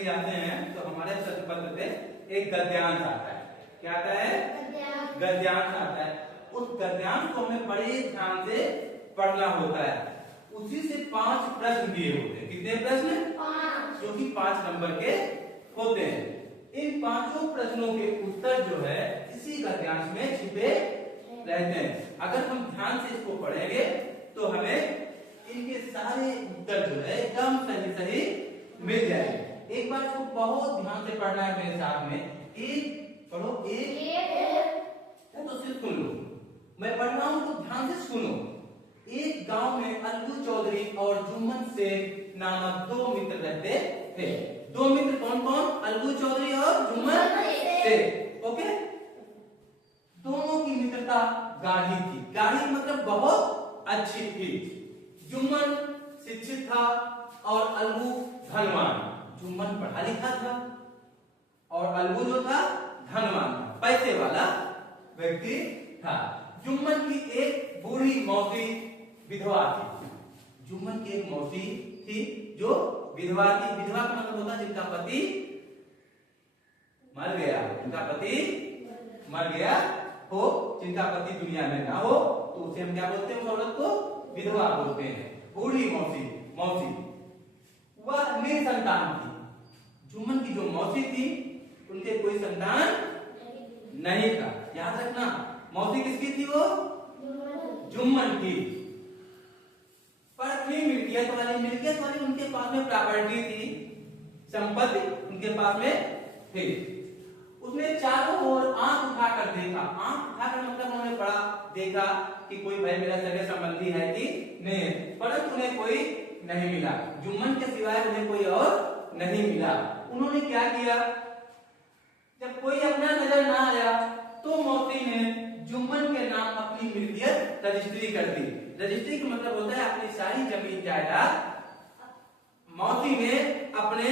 कहीं जाते हैं तो हमारे प्रश्न पत्र पे एक गद्यांश आता है। क्या आता है? गद्यांश आता है। उस गद्यांश को हमें बड़े ध्यान से पढ़ना होता है। उसी से 5 प्रश्न दिए होते हैं। कितने प्रश्न? 5, जो कि 5 नंबर के होते हैं। इन 5 प्रश्नों के उत्तर जो है इसी गद्यांश में छिपे रहते हैं। अगर हम ध्यान से इसको पढ़ेंगे तो हमें इनके सारे उत्तर जो है एकदम सही सही मिल जाएंगे। एक बार इसको बहुत ध्यान से पढ़ना है मेरे साथ में। एक पढ़ो, एक तो सिर्फ सुन लो, मैं पढ़ रहा हूं तो ध्यान से सुनो। एक गांव में अल्लू चौधरी और जुम्मन शेख नामक 2 मित्र रहते थे। 2 मित्र कौन कौन? अल्लू चौधरी और जुम्मन शेख। ओके, दोनों की मित्रता गाढ़ी थी। गाढ़ी मतलब बहुत अच्छी थी। जुम्मन शिक्षित था और अल्लू धनवान। जुम्मन पढ़ा लिखा था और अल्लू जो था धनवान, पैसे वाला व्यक्ति था। जुम्मन की एक बूढ़ी मौसी विधवा थी। जुम्मन की एक मौसी थी जो विधवा थी। विधवा का मतलब होता है जिनका पति मर गया, जिनका पति मर गया हो, जिनका पति दुनिया में ना हो, तो उसे हम क्या बोलते हैं? उस औरत को विधवा बोलते हैं। बूढ़ी मौसी वह निसंतान थी। जुम्मन की जो मौसी थी उनके कोई संतान नहीं था। याद रखना, मौसी किसकी थी? वो जुम्मन की। पर थी मिल्कियत वाली उनके पास में प्रॉपर्टी थी, संपत्ति उनके पास में थी। उसने चारों ओर आंख उठाकर देखा। आंख उठाकर मतलब उन्होंने पढ़ा देखा कि कोई भाई मेरा सगे संबंधी है कि नहीं, परंतु उन्हें कोई नहीं मिला। जुम्मन के सिवाय उन्हें कोई और नहीं मिला। उन्होंने क्या किया? जब कोई अपना नजर ना आया तो मौसी ने जुम्मन के नाम अपनी मिल्कियत रजिस्ट्री कर दी। रजिस्ट्री का मतलब होता है अपनी सारी जमीन जायदाद मौसी ने अपने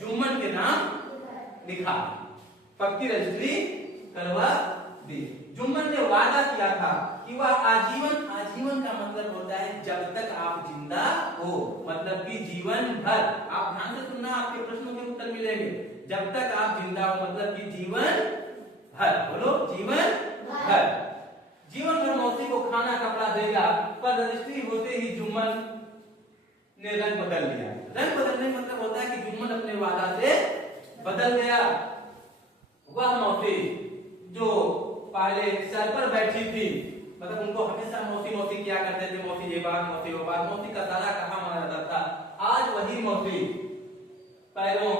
जुम्मन के नाम लिखा, पक्की रजिस्ट्री करवा दी। जुम्मन ने वादा किया था कि वह आजीवन का मतलब होता है जब तक आप जिंदा हो, मतलब कि जीवन भर। आप ध्यान से सुनना, आपके प्रश्नों के उत्तर मिलेंगे। जब तक आप जिंदा हो मतलब कि जीवन भर। बोलो, जीवन भर। जीवन भर मौसी को खाना कपड़ा देगा। पर रजिस्ट्री होते ही जुम्मन ने रंग बदल लिया। रंग बदलने मतलब होता है कि जुम्मन अपने वादा से बदल गया। वह मौसी जो पहले सर पर बैठी थी, मतलब उनको हमेशा मौसी मौसी क्या करते थे, मौसी ये बात, मौसी वो बात, मौसी का सारा कहा माना जाता था। आज वही मौसी पैरों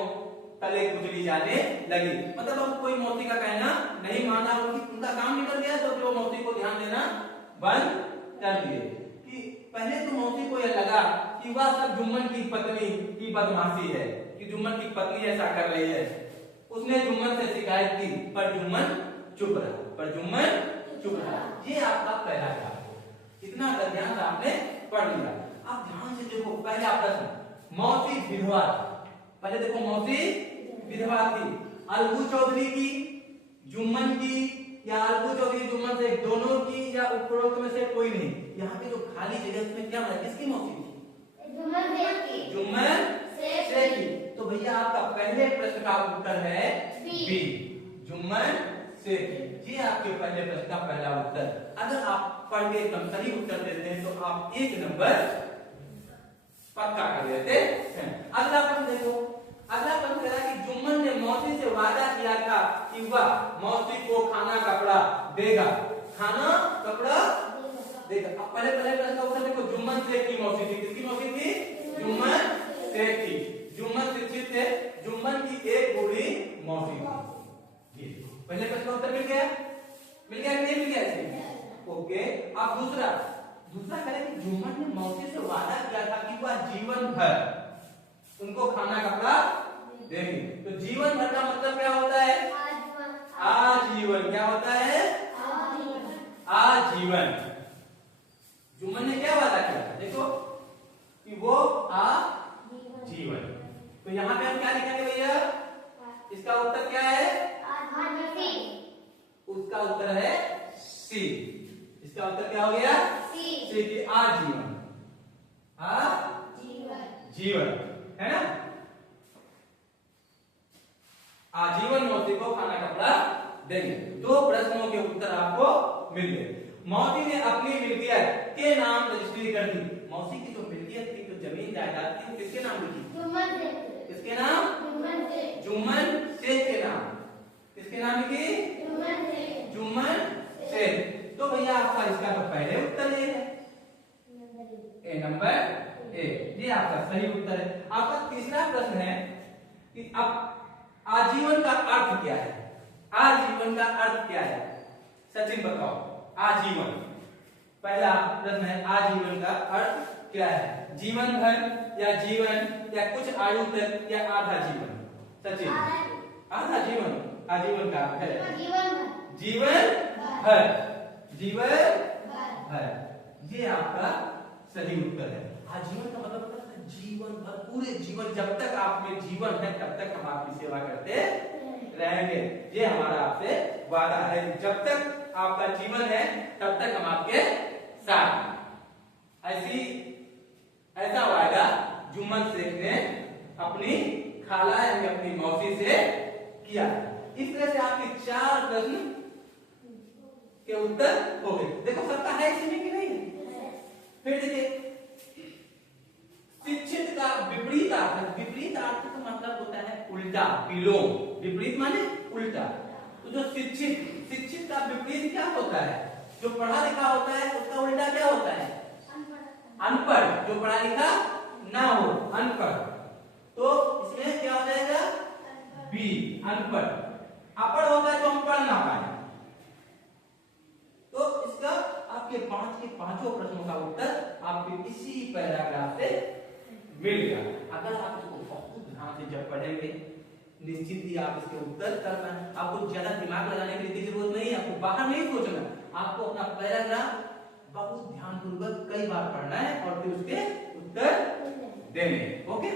तले कुचली जाने लगी। मतलब अब कोई मौसी का कहना नहीं माना, उनका काम निकल गया तो जो मौसी को ध्यान देना बंद कर दिए। कि पहले तो मौसी को यह लगा कि वह सब जुम्मन की पत्नी की बदमाशी है, कि जुम्मन की पत्नी ऐसा कर रही है। उसने जुम्मन से शिकायत की पर जुम्मन चुप रहा। ये आपका पहला काम। इतना गद्यांश आपने पढ़ लिया। आप ध्यान से देखो, पहला प्रश्न, मौसी विधवा थी। पहले देखो, मौसी विधवा थी। अल्लू चौधरी की, जुम्मन की, या अल्लू चौधरी जुम्मन से दोनों की, या उपरोक्त में से कोई नहीं। यहाँ पे जो खाली जगह उसमें क्या है? किसकी मौसी थी? जुम्मन शेख की। तो भैया आपका पहले प्रश्न का उत्तर है बी, जुम्मन शेख। ये आपके पहले प्रश्न का पहला उत्तर। अगर आप पढ़ के एकदम सही उत्तर देते हैं तो आप 1 नंबर पक्का कर देते हैं। अगला प्रश्न देखो। अगला प्रश्न कह रहा है कि जुम्मन ने मौसी से वादा किया था कि वह मौसी को खाना कपड़ा देगा। खाना कपड़ा देगा। अब पहले प्रश्न का उत्तर देखो। जुम्मन शेख की मौसी थी। किसकी मौसी थी? जुम्मन शेख की। जुम्मन शिक्षित थे। जुम्मन की एक बूढ़ी मौसी थी। पहले प्रश्न का उत्तर मिल गया कि नहीं मिल गया? ओके। अब दूसरा करें कि जुम्मन ने मौसी से वादा किया था कि वह जीवन भर उनको खाना कपड़ा देंगे। तो जीवन भर का मतलब क्या होता है? आजीवन। क्या होता है? आजीवन। जुम्मन ने क्या वादा किया था? देखो कि वो आजीवन। तो यहाँ पे हम क्या लिखेंगे भैया? इसका उत्तर क्या है? उसका उत्तर है सी। इसका उत्तर क्या हो गया? सी की आजीवन। जीवन है ना। आजीवन मौसी को खाना कपड़ा देंगे। 2 प्रश्नों के उत्तर आपको मिल गए। मौसी ने अपनी मिल्कियत के नाम रजिस्ट्री कर दी। मौसी की जो मिल्कियत थी, जो जमीन जायदाद थी, वो किसके नाम लिखी? किसके नाम? जुम्मन शेख के नाम। किसके नाम लिखी? जुम्मन शेख। तो भैया आपका इसका तो पहले उत्तर ये है, नंबर ए, ये आपका सही उत्तर है। आपका तीसरा प्रश्न है कि अब आजीवन का अर्थ क्या है? आजीवन का अर्थ क्या है? सचिन बताओ, आजीवन। पहला प्रश्न है, आजीवन का अर्थ क्या है? जीवन भर या जीवन या कुछ आयु तक या आधा जीवन? सचिन, आधा जीवन। आजीवन का अर्थ है जीवन भर। जीवन भर, ये आपका सही उत्तर है। आजीवन का मतलब होता है जीवन भर, पूरे जीवन, जब तक आप में जीवन है तब तक हम आपकी सेवा करते रहेंगे। ये हमारा आपसे वादा है, जब तक आपका जीवन है तब तक हम आपके साथ। ऐसा वादा जुम्मन शेख ने अपनी खाला यानी अपनी मौसी से किया। इस तरह से आपके 4 प्रश्न के उत्तर हो गए। देखो सबका है इसमें कि नहीं? फिर देखिए, शिक्षित का विपरीत अर्थ। विपरीत अर्थ का मतलब होता है उल्टा, विलोम। विपरीत माने उल्टा। तो जो शिक्षित का विपरीत क्या होता है? जो पढ़ा लिखा होता है उसका उल्टा क्या होता है? अनपढ़। जो पढ़ा लिखा ना हो, अनपढ़। तो इसमें क्या हो जाएगा? बी, अनपढ़। अपढ़ होता है जो हम पढ़ ना पाए। तो इसका आपके 5 के 5 प्रश्नों का उत्तर आपके इसी पैराग्राफ से मिल गया। अगर आप इसको बहुत ध्यान से जब पढ़ेंगे, निश्चित ही आप इसके उत्तर कर पाएंगे। आपको ज्यादा दिमाग लगाने की जरूरत नहीं है, आपको बाहर नहीं सोचना, आपको अपना पैराग्राफ बहुत ध्यानपूर्वक कई बार पढ़ना है और फिर उसके उत्तर देने। ओके।